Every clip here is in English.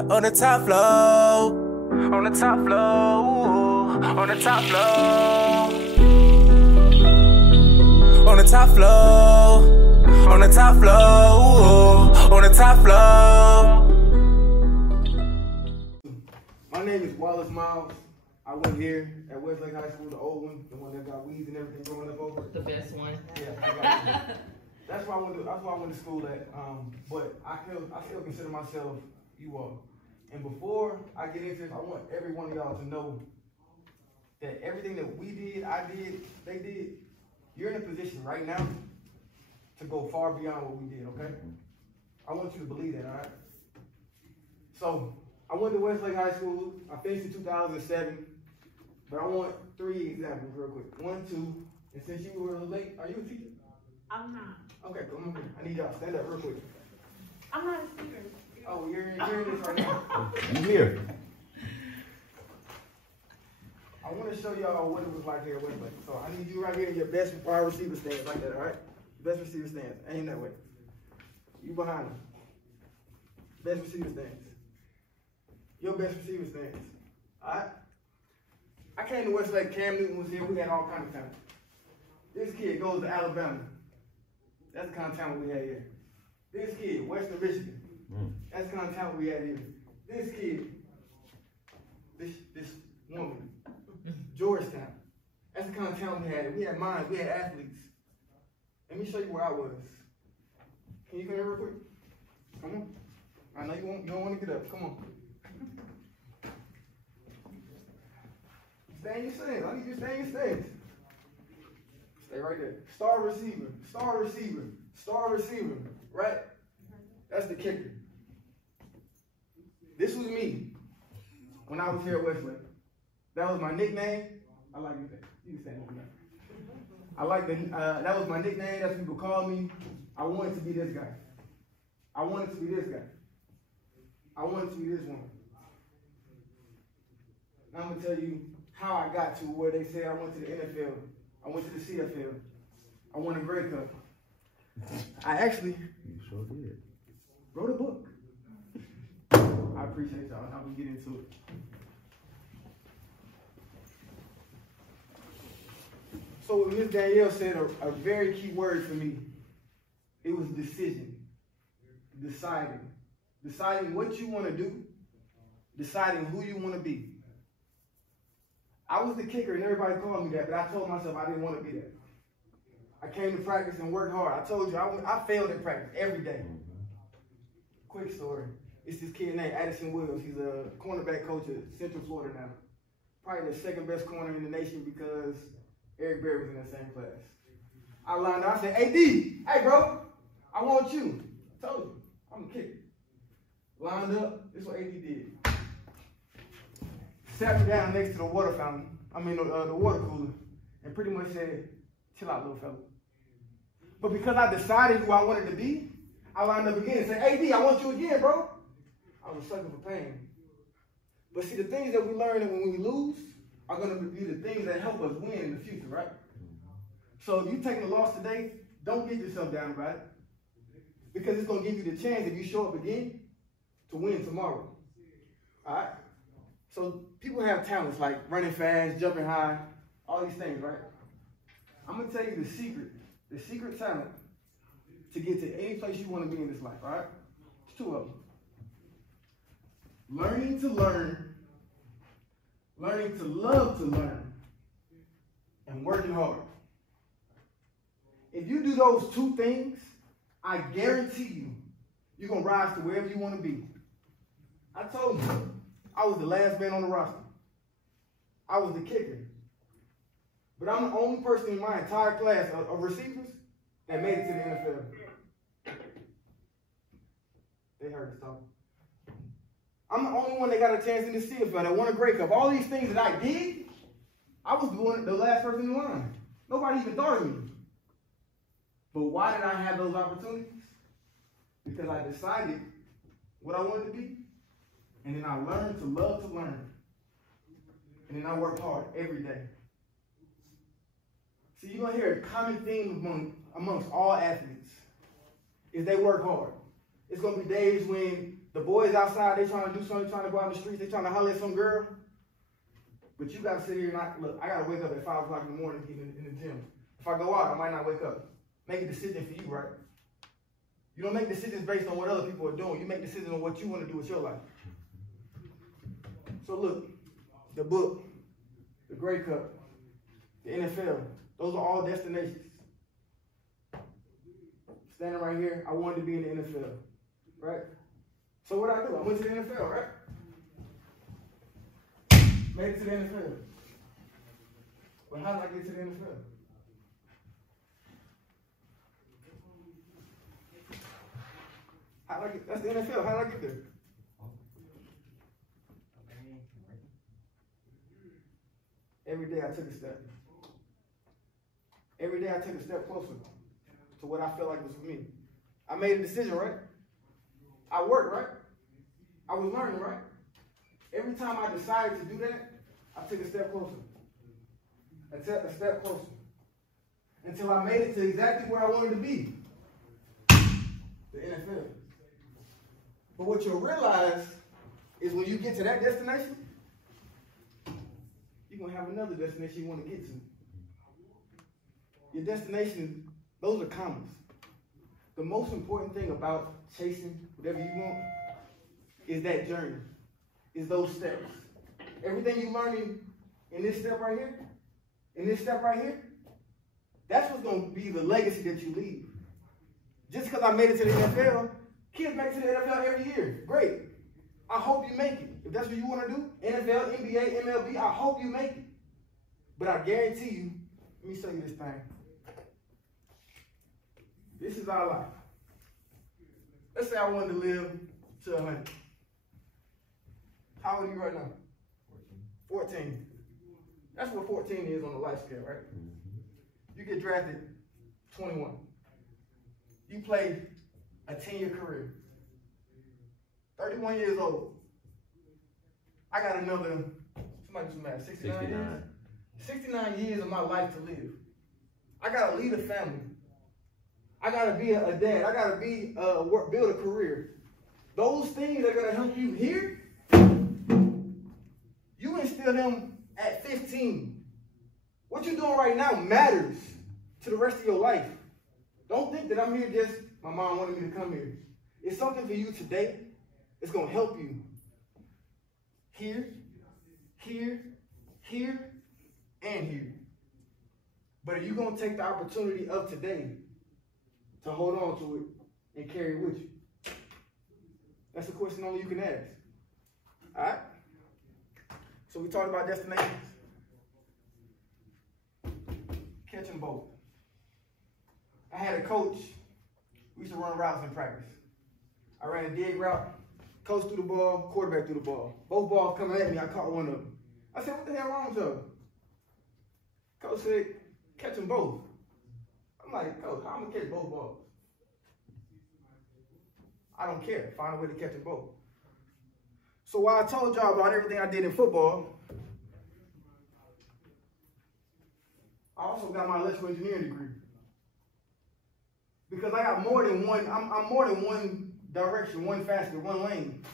yeah, on the top floor. On the top floor, on the top floor. On the top floor, on the top floor, on the top floor. My name is Wallace Miles. I went here at Westlake High School, the old one, the one that got weeds and everything growing up over. The best one. Yeah, I got it. That's why I went to school at. But I still consider myself you all. And before I get into this, I want every one of y'all to know that everything that we did, I did, they did, you're in a position right now to go far beyond what we did, okay? I want you to believe that, all right? So, I went to Westlake High School. I finished in 2007. But I want 3 examples real quick. 1, 2, and since you were late, are you a teacher? I'm not. Okay, come on. I need y'all to stand up real quick. I'm not a speaker. Oh, you're in this right now. I'm here. I want to show y'all what it was like here at Westlake. So I need you right here in your best wide receiver stance, like that, all right? Best receiver stance. Aim that way. You behind him. Best receiver stance. Your best receiver stance. All right? I came to Westlake. Cam Newton was here. We had all kinds of talent. This kid goes to Alabama. That's the kind of talent we had here. This kid, Western Michigan. That's the kind of talent we had here. This kid, this woman, Georgetown. That's the kind of talent we had. We had minds, we had athletes. Let me show you where I was. Can you come here real quick? Come on. I know you don't want to get up. Come on. Stay in your stance. I need you to stay in your stance. Stay right there. Star receiver, star receiver, star receiver. Right? That's the kicker. This was me when I was here at Westlake. That was my nickname. I like you. You can stand over there. I like that was my nickname. That's what people call me. I wanted to be this guy. I wanted to be this guy. I wanted to be this one. Now I'm gonna tell you how I got to where they say I went to the NFL. I went to the CFL. I won a Grey Cup. I actually sure did. wrote a book. I appreciate y'all. I'm gonna get into it. So what Ms. Danielle said, a very key word for me, it was decision. Deciding. Deciding what you want to do. Deciding who you want to be. I was the kicker and everybody called me that, but I told myself I didn't want to be that. I came to practice and worked hard. I told you, I failed at practice every day. Quick story. It's this kid named Addison Williams. He's a cornerback coach at Central Florida now. Probably the second best corner in the nation because Eric Berry was in that same class. I lined up, I said, AD, hey bro, I want you. Told you, I'm the kicker. Lined up, this is what AD did. Sat me down next to the water fountain, the water cooler, and pretty much said, chill out, little fella. But because I decided who I wanted to be, I lined up again and said, AD, I want you again, bro. I was sucking for pain. But see, the things that we learn when we lose are going to be the things that help us win in the future, right? So if you're taking a loss today, don't get yourself down about it. Because it's going to give you the chance, if you show up again, to win tomorrow. All right? So people have talents like running fast, jumping high, all these things, right? I'm going to tell you the secret talent to get to any place you want to be in this life, all right? It's 2 of them. Learning to learn, learning to love to learn, and working hard. If you do those 2 things, I guarantee you, you're going to rise to wherever you want to be. I told you, I was the last man on the roster. I was the kicker. But I'm the only person in my entire class of receivers that made it to the NFL. They heard us talking. I'm the only one that got a chance in the CFL that won a Grey Cup. All these things that I did, I was the last person in line. Nobody even thought of me. But why did I have those opportunities? Because I decided what I wanted to be, and then I learned to love to learn. And then I worked hard every day. See, you're going to hear a common theme amongst all athletes is they work hard. It's going to be days when The boys outside, they trying to do something, trying to go out in the streets, they trying to holler at some girl. But you got to sit here and look, I got to wake up at 5 o'clock in the morning in the gym. If I go out, I might not wake up. Make a decision for you, right? You don't make decisions based on what other people are doing. You make decisions on what you want to do with your life. So look, the book, the Grey Cup, the NFL, those are all destinations. Standing right here, I wanted to be in the NFL, right? So what I do? I went to the NFL, right? Made it to the NFL. But how did I get to the NFL? How did I get? That's the NFL. How did I get there? Every day I took a step. Every day I took a step closer to what I felt like was for me. I made a decision, right? I worked, right? I was learning, right? Every time I decided to do that, I took a step closer. A step closer. Until I made it to exactly where I wanted to be. The NFL. But what you'll realize is when you get to that destination, you're going to have another destination you want to get to. Your destination, those are commas. The most important thing about chasing whatever you want is that journey, is those steps. Everything you're learning in this step right here, that's what's going to be the legacy that you leave. Just because I made it to the NFL, kids make it to the NFL every year. Great. I hope you make it. If that's what you want to do, NFL, NBA, MLB, I hope you make it. But I guarantee you, let me show you this thing. This is our life. Let's say I wanted to live to 100. How old are you right now? 14. That's what 14 is on the life scale, right? You get drafted 21. You play a 10-year career. 31 years old. I got another, somebody do some math, 69 years? 69 years of my life to live. I got to lead a family. I got to be a dad. I got to be build a career. Those things are going to help you here. You instill them at 15. What you're doing right now matters to the rest of your life. Don't think that I'm here just, my mom wanted me to come here. It's something for you today. It's going to help you here, here, here, and here. But are you going to take the opportunity of today to hold on to it and carry it with you? That's a question only you can ask. All right? So we talked about destinations. Catching both. I had a coach. We used to run routes in practice. I ran a dig route. Coach threw the ball, quarterback threw the ball. Both balls coming at me, I caught one of them. I said, what the hell wrong with y'all? Coach said, catch them both. I'm like, Coach, how am I going to catch both balls? I don't care. Find a way to catch them both. So while I told y'all about everything I did in football, I also got my electrical engineering degree. Because I got more than one, I'm more than one direction, one facet, one lane.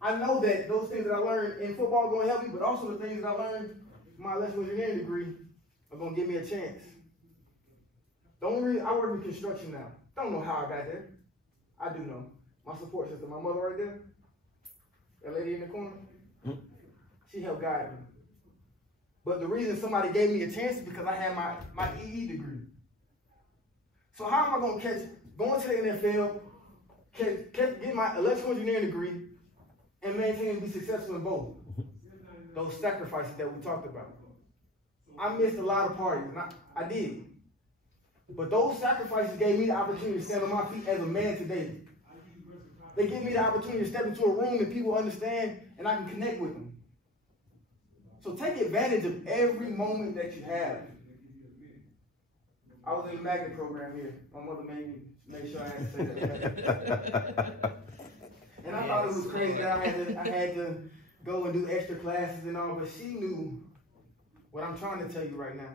I know that those things that I learned in football are going to help me, but also the things that I learned in my electrical engineering degree are going to give me a chance. The only reason I work in construction now. Don't know how I got there. I do know. My support system, my mother right there, that lady in the corner, she helped guide me. But the reason somebody gave me a chance is because I had my EE degree. So how am I going to catch, going to the NFL, get my electrical engineering degree, and maintain and be successful in both? Those sacrifices that we talked about. I missed a lot of parties, and I did. But those sacrifices gave me the opportunity to stand on my feet as a man today. They give me the opportunity to step into a room and people understand and I can connect with them. So take advantage of every moment that you have. I was in the magnet program here. My mother made sure I had to say that. And I thought it was crazy that I had to go and do extra classes and all, but she knew what I'm trying to tell you right now.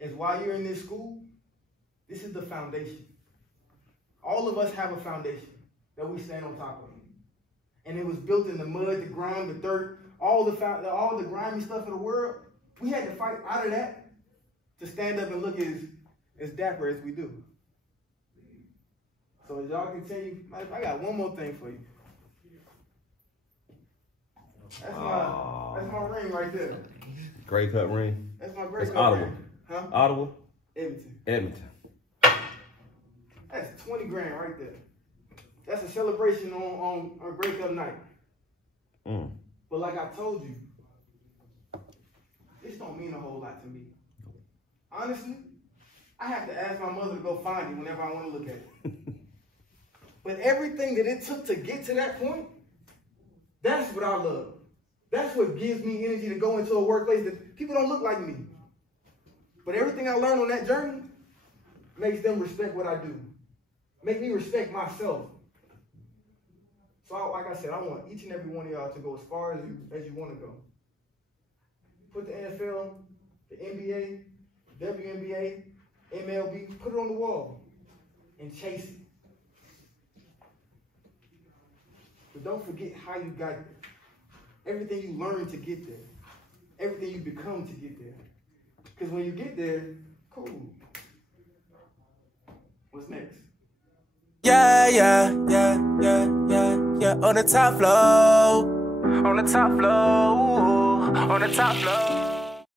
Is while you're in this school, this is the foundation. All of us have a foundation that we stand on top of. And it was built in the mud, the ground, the dirt, all the grimy stuff of the world. We had to fight out of that to stand up and look as dapper as we do. So as y'all continue, I got one more thing for you. That's my ring right there. Gray cut ring. That's my gray cut Ottawa. ring. Huh? Ottawa? Edmonton. That's 20 grand right there. That's a celebration on Gray Cup night. But like I told you, this don't mean a whole lot to me. Honestly, I have to ask my mother to go find it whenever I want to look at it. But everything that it took to get to that point, that's what I love. That's what gives me energy to go into a workplace that people don't look like me. But everything I learned on that journey makes them respect what I do. Make me respect myself. So like I said, I want each and every one of y'all to go as far as you want to go. Put the NFL, the NBA, WNBA, MLB, put it on the wall and chase it. But don't forget how you got there. Everything you learned to get there. Everything you become to get there. Because when you get there, cool. What's next? Yeah, on the top floor. On the top floor. On the top floor.